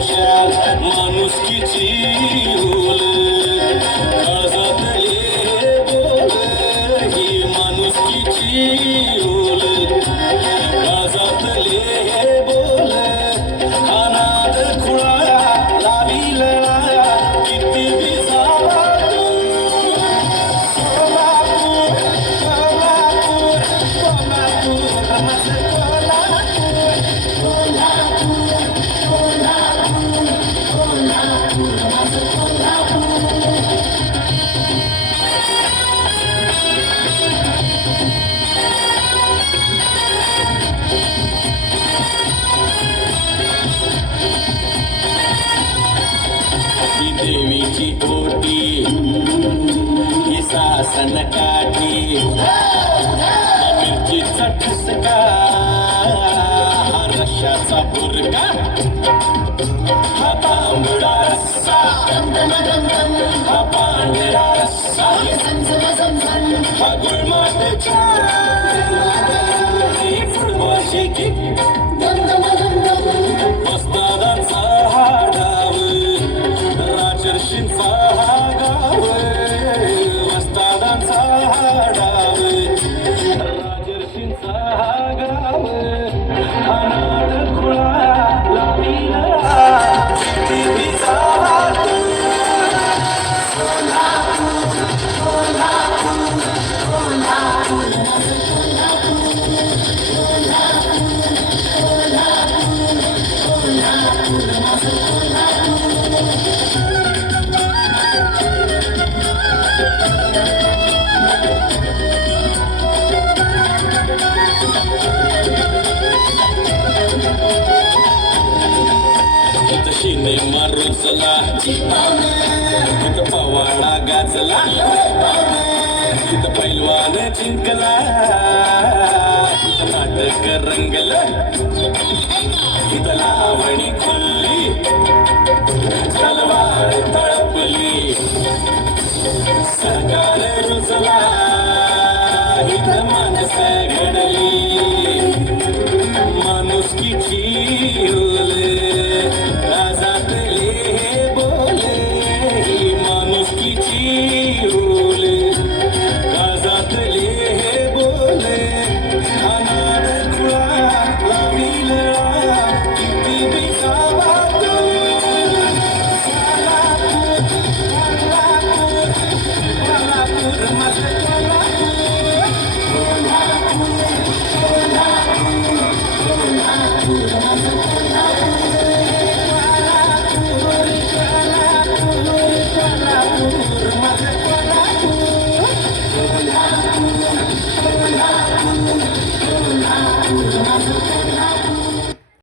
खुशाल माणुसकीची ओल काळजातले बोल ही माणुसकीची ओल काळजातले बोल अनाथ खुळा लावी लळा किती बी जावा तू कोल्हापूर कोल्हापूर कोल्हापूर माझं ही देवीची ओटी ही सासन काठी मिरचीचा ठसका हा रश्याचा बुरका हा तांबडा रस्सा हा पांढरा रस्सा हा गुळमाटाचा ही फुटबॉलची किक वस्तादांचा हा डाव राजर्षींचा हा गाव वस्तादांचा हा डाव राजर्षींचा हा गाव अनाथ खुळा लावीला किती जावा तू कोल्हापूर कोल्हापूर कोल्हापूर सिनेमा रुचला तिथं पवाडा गाजला तिथं पैलवान जिंकला तिथं नाटक रंगलं तिथं लावणी